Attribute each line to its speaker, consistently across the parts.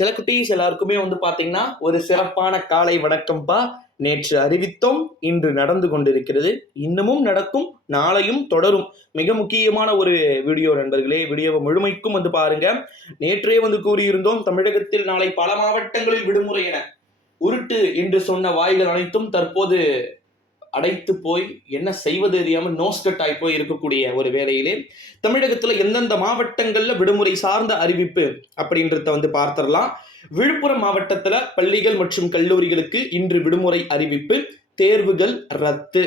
Speaker 1: சில குட்டீஸ் எல்லாருக்குமே வந்து பார்த்தீங்கன்னா ஒரு சிறப்பான காலை வணக்கம்பா. நேற்று அறிவித்தோம் இன்று நடந்து கொண்டிருக்கிறது. இன்னமும் நடக்கும் நாளையும் தொடரும். மிக முக்கியமான ஒரு வீடியோ நண்பர்களே வீடியோவை முழுமைக்கும் வந்து பாருங்க. நேற்றே வந்து கூறியிருந்தோம் தமிழகத்தில் நாளை பல மாவட்டங்களில் விடுமுறை என. உருட்டு என்று சொன்ன வாய்கள் அனைத்தும் தற்போது அடைத்து போய் என்ன செய்வது தெரியாமல் நோஸ்கட் ஆகி போய் இருக்கக்கூடிய ஒரு வேலையிலே தமிழகத்தில் எந்தெந்த மாவட்டங்களில் விடுமுறை சார்ந்த அறிவிப்பு அப்படின்றத வந்து பார்த்துடலாம். விழுப்புரம் மாவட்டத்தில் பள்ளிகள் மற்றும் கல்லூரிகளுக்கு இன்று விடுமுறை அறிவிப்பு தேர்வுகள் ரத்து.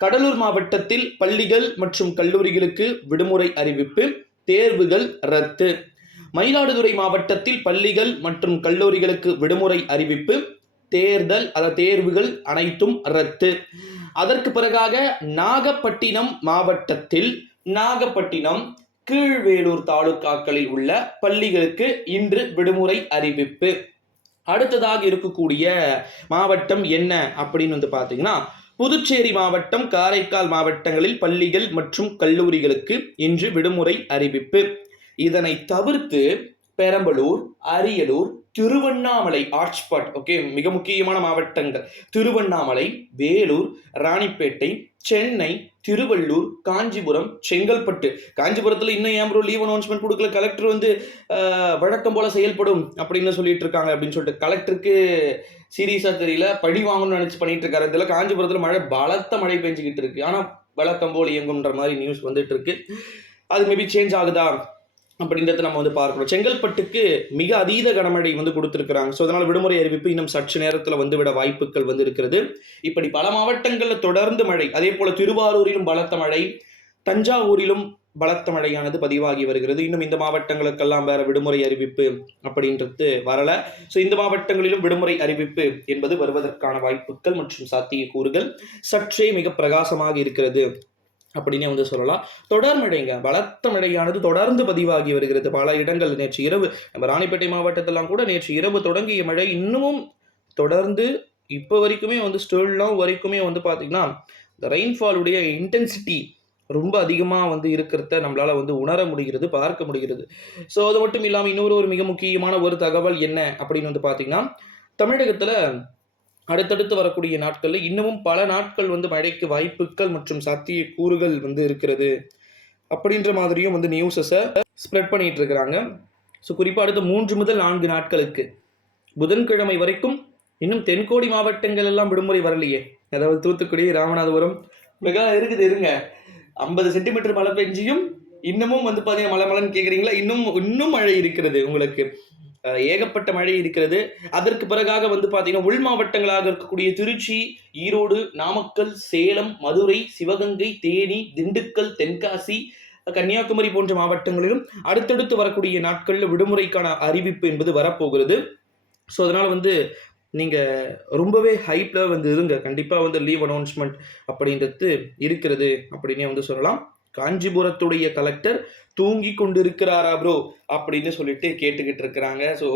Speaker 1: கடலூர் மாவட்டத்தில் பள்ளிகள் மற்றும் கல்லூரிகளுக்கு விடுமுறை அறிவிப்பு தேர்வுகள் ரத்து. மயிலாடுதுறை மாவட்டத்தில் பள்ளிகள் மற்றும் கல்லூரிகளுக்கு விடுமுறை அறிவிப்பு தேர்தல் அத தேர்வுகள் அனைத்தும் ரத்து. அதற்கு பிறகாக நாகப்பட்டினம் மாவட்டத்தில் நாகப்பட்டினம் கீழ்வேலூர் தாலுகாக்களில் உள்ள பள்ளிகளுக்கு இன்று விடுமுறை அறிவிப்பு. அடுத்ததாக இருக்கக்கூடிய மாவட்டம் என்ன அப்படின்னு வந்து பார்த்தீங்கன்னா புதுச்சேரி மாவட்டம் காரைக்கால் மாவட்டங்களில் பள்ளிகள் மற்றும் கல்லூரிகளுக்கு இன்று விடுமுறை அறிவிப்பு. இதனை தவிர்த்து பெரம்பலூர் அரியலூர் திருவண்ணாமலை ஆர்ச்பாட் ஓகே மிக முக்கியமான மாவட்டங்கள். திருவண்ணாமலை வேலூர் ராணிப்பேட்டை சென்னை திருவள்ளூர் காஞ்சிபுரம் செங்கல்பட்டு. காஞ்சிபுரத்தில் இன்னும் ஏன் ப்ரோ லீவ் அனௌன்ஸ்மெண்ட் கொடுக்கல? கலெக்டர் வந்து வழக்கம் போல செயல்படும் அப்படின்னு சொல்லிட்டு இருக்காங்க அப்படின்னு சொல்லிட்டு. கலெக்டருக்கு சீரியஸாக தெரியல. பழி வாங்கணும்னு நினச்சி பண்ணிட்டு இருக்காரு. இதில் காஞ்சிபுரத்தில் மழை பலத்த மழை பெஞ்சிக்கிட்டு இருக்கு. ஆனால் வழக்கம் போல் இயங்கும்ன்ற மாதிரி நியூஸ் வந்துட்டு இருக்கு. அது மேபி சேஞ்ச் ஆகுதா? அப்படின்றத நம்ம வந்து பார்க்கணும். செங்கல்பட்டுக்கு மிக அதீத கனமழை வந்து கொடுத்துருக்குறாங்க. ஸோ அதனால் விடுமுறை அறிவிப்பு இன்னும் சற்று நேரத்தில் வந்துவிட வாய்ப்புகள் வந்து இருக்கிறது. இப்படி பல மாவட்டங்களில் தொடர்ந்து மழை அதே போல் திருவாரூரிலும் பலத்த மழை தஞ்சாவூரிலும் பலத்த மழையானது பதிவாகி வருகிறது. இன்னும் இந்த மாவட்டங்களுக்கெல்லாம் வேற விடுமுறை அறிவிப்பு அப்படின்றது வரல. ஸோ இந்த மாவட்டங்களிலும் விடுமுறை அறிவிப்பு என்பது வருவதற்கான வாய்ப்புகள் மற்றும் சாத்தியக்கூறுகள் சற்றே மிக பிரகாசமாக இருக்கிறது. அப்படின்னே வந்து சொல்லலாம். தொடர் மழைங்க. பலத்த மழையானது தொடர்ந்து பதிவாகி வருகிறது. பல இடங்கள் நேற்று இரவு நம்ம ராணிப்பேட்டை மாவட்டத்திலாம் கூட நேற்று இரவு தொடங்கிய மழை இன்னமும் தொடர்ந்து இப்போ வரைக்குமே வந்து ஸ்டில்லாம் வரைக்குமே வந்து பார்த்திங்கன்னா இந்த ரெயின்ஃபாலுடைய இன்டென்சிட்டி ரொம்ப அதிகமாக வந்து இருக்கிறத நம்மளால் வந்து உணர முடிகிறது பார்க்க முடிகிறது. ஸோ அது மட்டும் இல்லாமல் இன்னொரு ஒரு மிக முக்கியமான ஒரு தகவல் என்ன அப்படின்னு வந்து பார்த்திங்கன்னா தமிழகத்தில் அடுத்தடுத்து வரக்கூடிய நாட்களில் இன்னமும் பல நாட்கள் வந்து மழைக்கு வாய்ப்புகள் மற்றும் சாத்திய கூறுகள் வந்து இருக்கிறது. அப்படின்ற மாதிரியும் வந்து நியூஸஸை ஸ்ப்ரெட் பண்ணிட்டு இருக்கிறாங்க. ஸோ குறிப்பாக அடுத்த மூன்று முதல் நான்கு நாட்களுக்கு. புதன்கிழமை வரைக்கும் இன்னும் தென்கோடி மாவட்டங்கள் எல்லாம் விடுமுறை வரலையே. அதாவது தூத்துக்குடி ராமநாதபுரம் மிக இருக்குது இருங்க. ஐம்பது சென்டிமீட்டர் மழை பெஞ்சியும் இன்னமும் வந்து பார்த்தீங்கன்னா மழை மழைன்னு கேட்குறீங்களா இன்னும் இன்னும் மழை இருக்கிறது உங்களுக்கு. ஏகப்பட்ட மழை இருக்கிறது. அதற்கு பிறகாக வந்து பார்த்தீங்கன்னா உள் மாவட்டங்களாக இருக்கக்கூடிய திருச்சி ஈரோடு நாமக்கல் சேலம் மதுரை சிவகங்கை தேனி திண்டுக்கல் தென்காசி கன்னியாகுமரி போன்ற மாவட்டங்களிலும் அடுத்தடுத்து வரக்கூடிய நாட்களில் விடுமுறைக்கான அறிவிப்பு என்பது வரப்போகிறது. ஸோ அதனால் வந்து நீங்கள் ரொம்பவே ஹைப்பில் வந்து இருங்க. கண்டிப்பாக வந்து லீவ் அனௌன்ஸ்மெண்ட் அப்படின்றது இருக்கிறது அப்படின்னே வந்து சொல்லலாம். காஞ்சிபுரத்துடைய கலெக்டர் தூங்கி கொண்டிருக்கிறாரா ப்ரோ அப்படின்னு சொல்லிட்டு கேட்டுக்கிட்டு இருக்கிறாங்க. ஸோ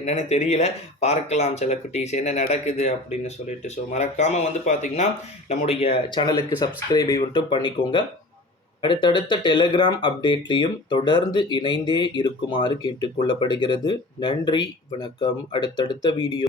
Speaker 1: என்னன்னு தெரியல. பார்க்கலாம் சில குட்டீஸ். என்ன நடக்குது அப்படின்னு சொல்லிட்டு. ஸோ மறக்காமல் வந்து பார்த்திங்கன்னா நம்முடைய சேனலுக்கு சப்ஸ்கிரைபை மட்டும் பண்ணிக்கோங்க. அடுத்தடுத்த டெலிகிராம் அப்டேட்லேயும் தொடர்ந்து இணைந்தே இருக்குமாறு கேட்டுக்கொள்ளப்படுகிறது நன்றி வணக்கம். அடுத்தடுத்த வீடியோ